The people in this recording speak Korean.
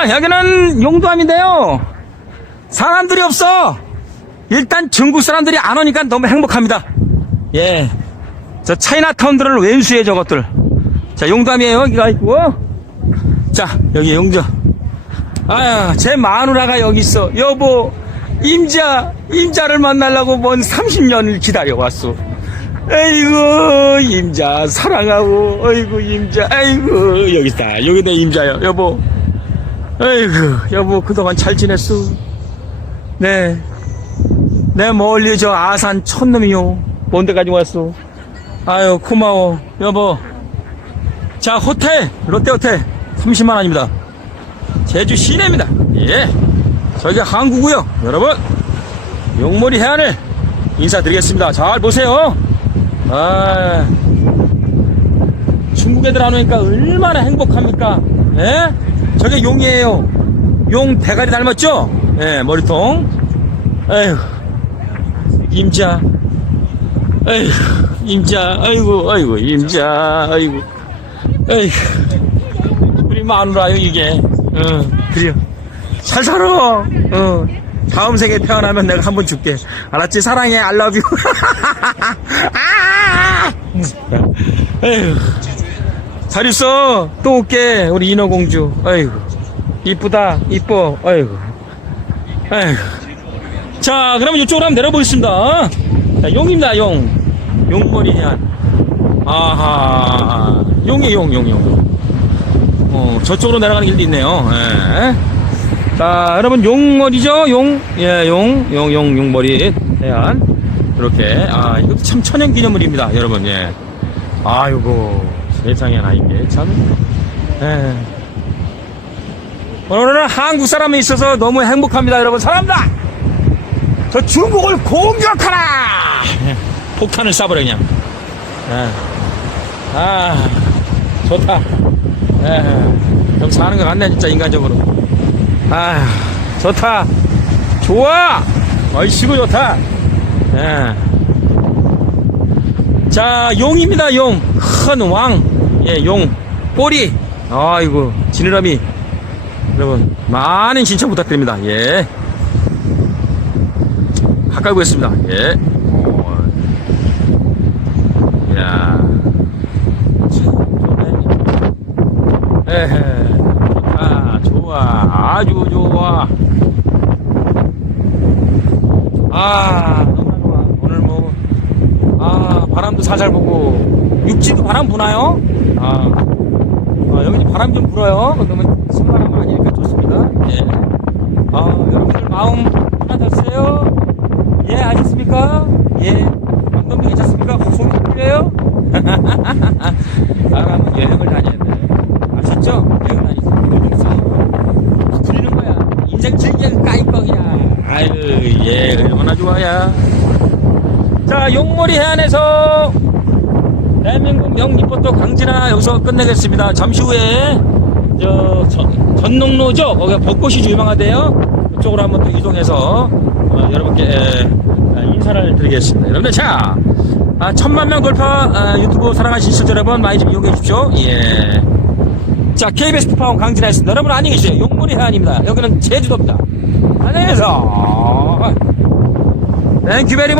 자, 여기는 용두암인데요. 사람들이 없어. 일단 중국 사람들이 안 오니까 너무 행복합니다. 예. 저 차이나타운들을 왼수해 저것들. 자, 용담이에요. 여기가 있고. 자, 여기 용주. 아야, 제 마누라가 여기 있어. 여보, 임자, 임자를 만나려고 먼 30년을 기다려왔어. 아이고, 임자, 사랑하고, 아이고, 임자, 아이고, 여기 있다. 여기 내 임자요, 여보. 아이고, 여보, 그동안 잘 지냈어. 네. 내 멀리 저 아산 촌놈이요. 뭔데 가지고 왔어? 아유, 고마워. 여보. 자, 호텔, 롯데호텔 30만원입니다. 제주 시내입니다. 예. 저기 항구고요 여러분, 용머리 해안을 인사드리겠습니다. 잘 보세요. 아, 중국 애들 안 오니까 얼마나 행복합니까? 예? 저게 용이에요. 용 대가리 닮았죠? 예, 머리통. 에휴, 임자. 에휴, 임자. 아이고, 아이고, 임자. 아이고. 에휴. 우리 마누라요, 이게. 어, 그래요. 잘 살아. 어. 다음 생에 태어나면 내가 한 번 줄게. 알았지? 사랑해. I love you. 아! 에휴. 잘 있어. 또 올게. 우리 인어공주. 아이고. 이쁘다. 이뻐. 아이고. 아이고. 자, 그러면 이쪽으로 한번 내려보겠습니다. 자, 용입니다, 용. 용머리 해안. 아하. 용이 용, 용, 용. 어, 저쪽으로 내려가는 길도 있네요. 예. 자, 여러분, 용머리죠? 용. 예, 용, 용, 용, 용머리 해안. 이렇게. 아, 이것도 참 천연 기념물입니다, 여러분. 예. 아이고, 세상에나, 이게 참. 예. 오늘은 한국 사람이 있어서 너무 행복합니다, 여러분. 사랑합니다! 저 중국을 공격하라! 폭탄을 쏴버려, 그냥. 예. 아, 좋다. 예. 좀 사는 것 같네, 진짜, 인간적으로. 아, 좋다. 좋아! 얼씨구 좋다. 예. 자, 용입니다, 용. 큰 왕. 예, 용. 꼬리. 아이고, 지느러미. 여러분, 많은 신청 부탁드립니다. 예. 가까이 보겠습니다. 예. 오. 이야. 에헤. 좋다. 좋아. 아주 좋아. 아, 너무나 좋아. 오늘 뭐, 아, 바람도 살살 불고, 육지도 바람 부나요? 아, 아 여기 바람 좀 불어요. 그러면 신바람 아니니까 좋습니다. 예. 아, 여러분들 마음 하나 됐어요? 예, 아셨습니까? 예. 감독님 괜찮습니까? 소리 필요해요? 사람은 여행을 다녀야 돼. 아셨죠? 여행 이거 좀 들리는 거야. 인생 즐기는 까이꺼기야. 아유, 예, 얼마나 좋아야. 자, 용머리 해안에서 대한민국 명리포터 강진아 여기서 끝내겠습니다. 잠시 후에 저 전, 전농로죠? 거기가 벚꽃이 유명하대요. 그쪽으로 한번 또 이동해서 어, 여러분께 에, 에, 인사를 드리겠습니다. 여러분들 자, 아, 천만 명 돌파 아, 유튜브 사랑하신 시청자 여러분 많이 좀 이용해 주십시오. 예. 자, KBS 특파원 강진아였습니다. 여러분 안녕히 계세요. 용문이 해안입니다. 여기는 제주도입니다. 안녕히 계세요. 땡큐 베리